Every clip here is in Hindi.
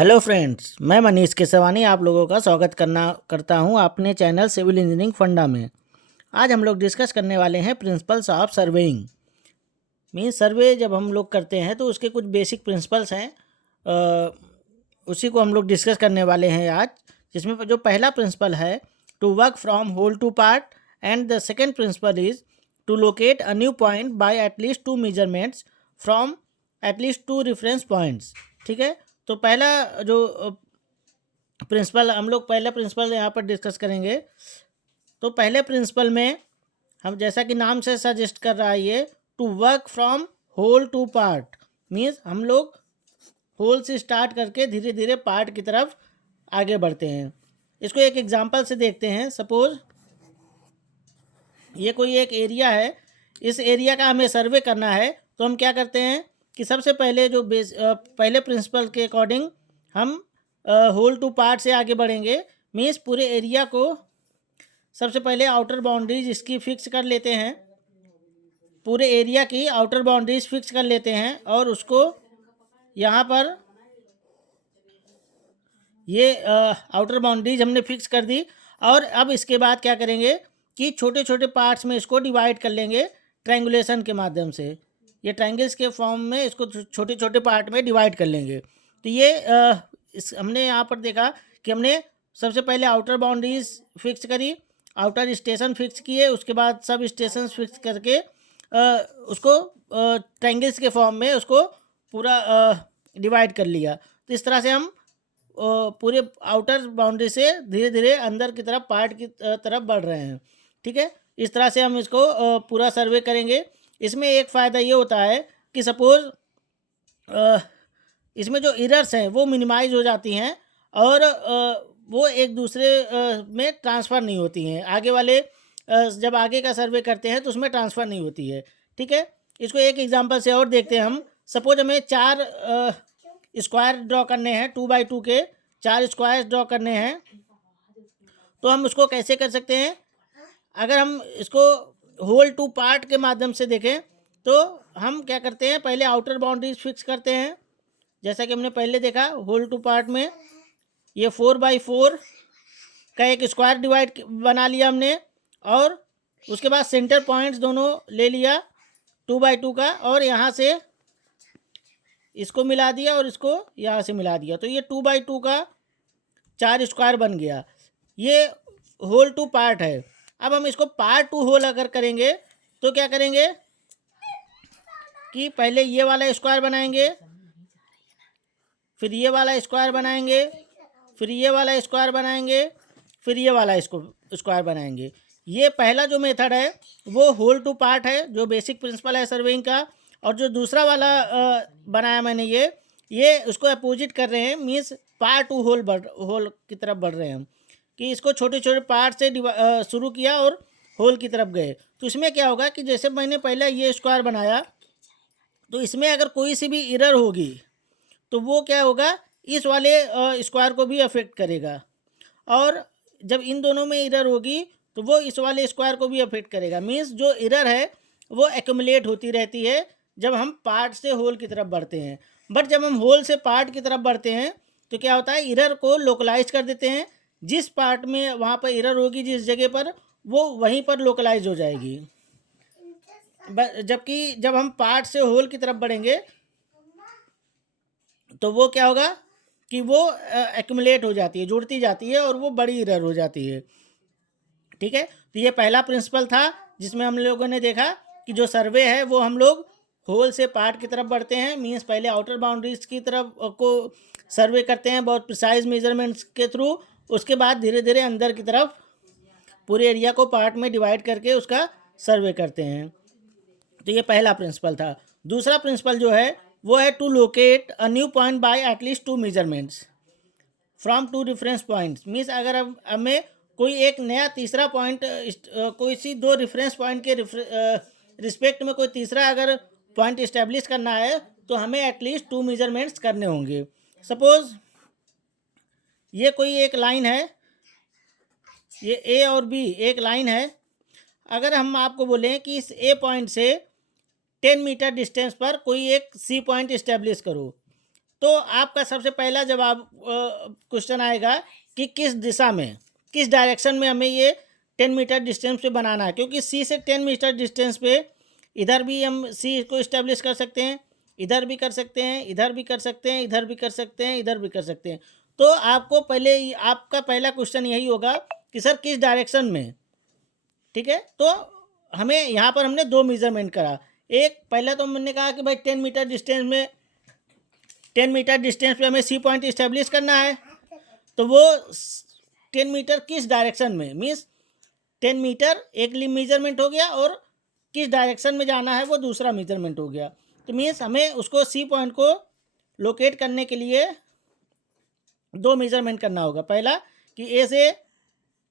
हेलो फ्रेंड्स, मैं मनीष केसवानी आप लोगों का स्वागत करता हूं अपने चैनल सिविल इंजीनियरिंग फंडा में। आज हम लोग डिस्कस करने वाले हैं प्रिंसिपल्स ऑफ सर्वेइंग। मीन्स सर्वे जब हम लोग करते हैं तो उसके कुछ बेसिक प्रिंसिपल्स हैं, उसी को हम लोग डिस्कस करने वाले हैं आज। जिसमें जो पहला प्रिंसिपल है to work from whole to part, and the second principle is to locate a new point by at least 2 measurements from at least 2 reference points. ठीक है, तो पहला जो प्रिंसिपल हम लोग पहला प्रिंसिपल यहाँ पर डिस्कस करेंगे। तो पहले प्रिंसिपल में हम, जैसा कि नाम से सजेस्ट कर रहा है ये, to work from whole to part, means हम लोग होल से स्टार्ट करके धीरे धीरे पार्ट की तरफ आगे बढ़ते हैं। इसको एक एग्जांपल से देखते हैं। सपोज ये कोई एक एरिया है, इस एरिया का हमें सर्वे करना है, तो हम क्या करते हैं कि सबसे पहले जो पहले प्रिंसिपल के अकॉर्डिंग हम होल टू पार्ट से आगे बढ़ेंगे। मीन्स पूरे एरिया को सबसे पहले आउटर बाउंड्रीज इसकी फिक्स कर लेते हैं, पूरे एरिया की आउटर बाउंड्रीज फिक्स कर लेते हैं, और उसको यहाँ पर ये आउटर बाउंड्रीज हमने फिक्स कर दी। और अब इसके बाद क्या करेंगे कि छोटे छोटे पार्ट्स में इसको डिवाइड कर लेंगे ट्रायंगुलेशन के माध्यम से। ये ट्रायंगल्स के फॉर्म में इसको छोटे छोटे पार्ट में डिवाइड कर लेंगे। तो ये हमने यहाँ पर देखा कि हमने सबसे पहले आउटर बाउंड्रीज फिक्स करी, आउटर स्टेशन फिक्स किए, उसके बाद सब स्टेशन फिक्स करके उसको ट्रायंगल्स के फॉर्म में उसको पूरा डिवाइड कर लिया। तो इस तरह से हम पूरे आउटर बाउंड्री से धीरे धीरे अंदर की तरफ पार्ट की तरफ बढ़ रहे हैं। ठीक है, इस तरह से हम इसको पूरा सर्वे करेंगे। इसमें एक फ़ायदा ये होता है कि सपोज़ इसमें जो एरर्स हैं वो मिनिमाइज हो जाती हैं, और वो एक दूसरे में ट्रांसफ़र नहीं होती हैं। आगे वाले जब आगे का सर्वे करते हैं तो उसमें ट्रांसफ़र नहीं होती है। ठीक है, इसको एक एग्जांपल से और देखते हैं हम। सपोज हमें 4 स्क्वायर ड्रॉ करने हैं, 2 बाई 2 के 4 स्क्वायर ड्रॉ करने हैं। तो हम उसको कैसे कर सकते हैं? अगर हम इसको होल टू पार्ट के माध्यम से देखें तो हम क्या करते हैं, पहले आउटर बाउंड्रीज फिक्स करते हैं। जैसा कि हमने पहले देखा, होल टू पार्ट में ये 4 बाई 4 का एक स्क्वायर डिवाइड बना लिया हमने, और उसके बाद सेंटर पॉइंट्स दोनों ले लिया 2 बाई 2 का, और यहाँ से इसको मिला दिया और इसको यहाँ से मिला दिया। तो ये 2 बाई 2 का 4 स्क्वायर बन गया। ये होल टू पार्ट है। अब हम इसको पार्ट टू होल अगर करेंगे तो क्या करेंगे कि पहले ये वाला स्क्वायर बनाएंगे, फिर ये वाला स्क्वायर बनाएंगे, फिर ये वाला स्क्वायर बनाएंगे, फिर ये वाला इसको स्क्वायर बनाएंगे। ये पहला जो मेथड है वो होल टू पार्ट है, जो बेसिक प्रिंसिपल है सर्वेइंग का। और जो दूसरा वाला बनाया मैंने ये उसको अपोजिट कर रहे हैं, मीन्स पार्ट टू होल की तरफ बढ़ रहे हैं हम, कि इसको छोटे छोटे पार्ट से शुरू किया और होल की तरफ गए। तो इसमें क्या होगा कि जैसे मैंने पहले ये स्क्वायर बनाया, तो इसमें अगर कोई सी भी एरर होगी तो वो क्या होगा, इस वाले स्क्वायर को भी अफेक्ट करेगा, और जब इन दोनों में एरर होगी तो वो इस वाले स्क्वायर को भी अफेक्ट करेगा। मीन्स जो एरर है वो एक्यूमुलेट होती रहती है जब हम पार्ट से होल की तरफ बढ़ते हैं। बट जब हम होल से पार्ट की तरफ बढ़ते हैं तो क्या होता है, एरर को लोकलाइज कर देते हैं। जिस पार्ट में वहाँ पर एरर होगी, जिस जगह पर, वो वहीं पर लोकलाइज हो जाएगी। जबकि जब हम पार्ट से होल की तरफ बढ़ेंगे तो वो क्या होगा कि वो एक्यूमुलेट हो जाती है, जुड़ती जाती है, और वो बड़ी एरर हो जाती है। ठीक है, तो ये पहला प्रिंसिपल था जिसमें हम लोगों ने देखा कि जो सर्वे है वो हम लोग होल से पार्ट की तरफ बढ़ते हैं। मीन्स पहले आउटर बाउंड्रीज की तरफ को सर्वे करते हैं बहुत प्रिसाइज मेजरमेंट्स के थ्रू, उसके बाद धीरे धीरे अंदर की तरफ पूरे एरिया को पार्ट में डिवाइड करके उसका सर्वे करते हैं। तो ये पहला प्रिंसिपल था। दूसरा प्रिंसिपल जो है वो है to locate a new point by at least 2 measurements from 2 reference points. Means अगर हमें कोई एक नया तीसरा पॉइंट, कोई सी 2 रेफरेंस पॉइंट के रिस्पेक्ट में कोई तीसरा अगर पॉइंट इस्टेब्लिश करना है तो हमें एटलीस्ट 2 मेजरमेंट्स करने होंगे। सपोज ये कोई एक लाइन है, ये ए और बी एक लाइन है। अगर हम आपको बोलें कि इस ए पॉइंट से 10 मीटर डिस्टेंस पर कोई एक सी पॉइंट इस्टेब्लिश करो, तो आपका सबसे पहला जवाब क्वेश्चन आएगा कि किस दिशा में, किस डायरेक्शन में हमें ये 10 मीटर डिस्टेंस पे बनाना है, क्योंकि सी से 10 मीटर डिस्टेंस पे इधर भी हम सी को इस्टेब्लिश कर सकते हैं, इधर भी कर सकते हैं, इधर भी कर सकते हैं, इधर भी कर सकते हैं, इधर भी कर सकते हैं। तो आपको पहले, आपका पहला क्वेश्चन यही होगा कि सर किस डायरेक्शन में, ठीक है। तो हमें यहाँ पर हमने 2 मेजरमेंट करा। एक पहले तो हमने कहा कि भाई 10 मीटर डिस्टेंस में, 10 मीटर डिस्टेंस पे हमें सी पॉइंट इस्टेब्लिश करना है। तो वो 10 मीटर किस डायरेक्शन में, मीन्स 10 मीटर एक मेजरमेंट हो गया, और किस डायरेक्शन में जाना है वो दूसरा मेजरमेंट हो गया। तो मीन्स हमें उसको सी पॉइंट को लोकेट करने के लिए 2 मेजरमेंट करना होगा। पहला कि ए से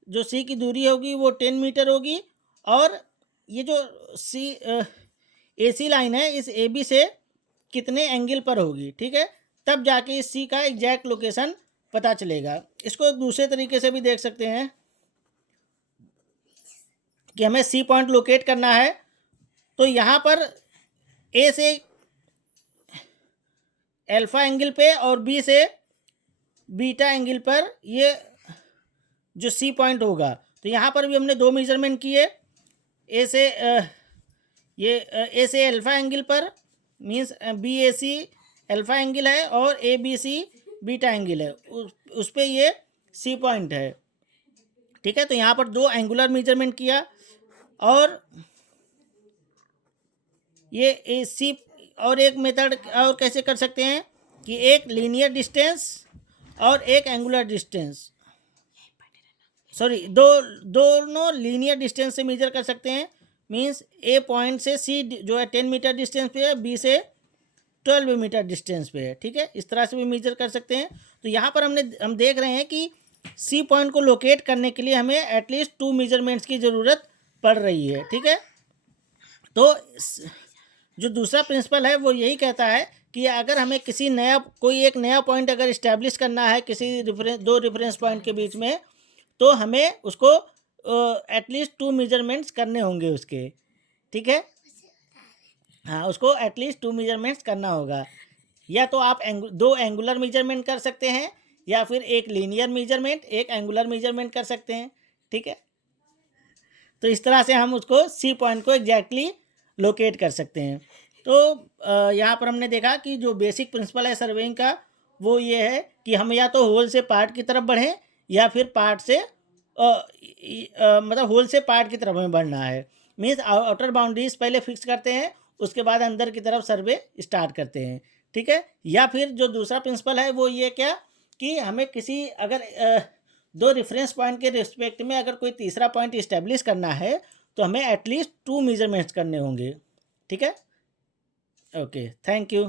जो सी की दूरी होगी वो 10 मीटर होगी, और ये जो सी ए सी लाइन है इस ए बी से कितने एंगल पर होगी, ठीक है। तब जाके इस सी का एग्जैक्ट लोकेशन पता चलेगा। इसको दूसरे तरीके से भी देख सकते हैं कि हमें सी पॉइंट लोकेट करना है, तो यहाँ पर ए से अल्फा एंगल पे और बी से बीटा एंगल पर ये जो सी पॉइंट होगा। तो यहाँ पर भी हमने 2 मेजरमेंट किए। ए से ए से अल्फा एंगल पर, means B A C alpha angle है, और A B C beta angle है, उस पर ये सी पॉइंट है, ठीक है। तो यहाँ पर 2 एंगुलर मेजरमेंट किया, और ये ए सी, और एक मेथड और कैसे कर सकते हैं कि एक लीनियर डिस्टेंस और एक एंगुलर डिस्टेंस, सॉरी दोनों लीनियर डिस्टेंस से मेजर कर सकते हैं। मीन्स ए पॉइंट से सी जो है 10 मीटर डिस्टेंस पे है, बी से 12 मीटर डिस्टेंस पे है, ठीक है। इस तरह से भी मेजर कर सकते हैं। तो यहाँ पर हम देख रहे हैं कि सी पॉइंट को लोकेट करने के लिए हमें एटलीस्ट 2 मेजरमेंट्स की ज़रूरत पड़ रही है, ठीक है। तो जो दूसरा प्रिंसिपल है वो यही कहता है कि अगर हमें कोई एक नया पॉइंट अगर इस्टेब्लिश करना है किसी दो रेफरेंस पॉइंट के बीच में, तो हमें उसको एटलीस्ट 2 मेजरमेंट्स करने होंगे उसके, ठीक है। हाँ, उसको एटलीस्ट 2 मेजरमेंट्स करना होगा। या तो आप 2 एंगुलर मेजरमेंट कर सकते हैं, या फिर एक लीनियर मेजरमेंट, एक एंगुलर मेजरमेंट कर सकते हैं, ठीक है। तो इस तरह से हम उसको सी पॉइंट को एग्जैक्टली लोकेट कर सकते हैं। तो यहाँ पर हमने देखा कि जो बेसिक प्रिंसिपल है सर्वेइंग का वो ये है कि हम या तो होल से पार्ट की तरफ बढ़ें, या फिर पार्ट से मतलब होल से पार्ट की तरफ हमें बढ़ना है। मीन्स आउटर बाउंड्रीज पहले फिक्स करते हैं, उसके बाद अंदर की तरफ सर्वे स्टार्ट करते हैं, ठीक है। या फिर जो दूसरा प्रिंसिपल है वो ये क्या कि हमें किसी अगर 2 रेफरेंस पॉइंट के रिस्पेक्ट में अगर कोई तीसरा पॉइंट इस्टेब्लिश करना है, तो हमें एटलीस्ट 2 मेजरमेंट्स करने होंगे, ठीक है। Okay, thank you.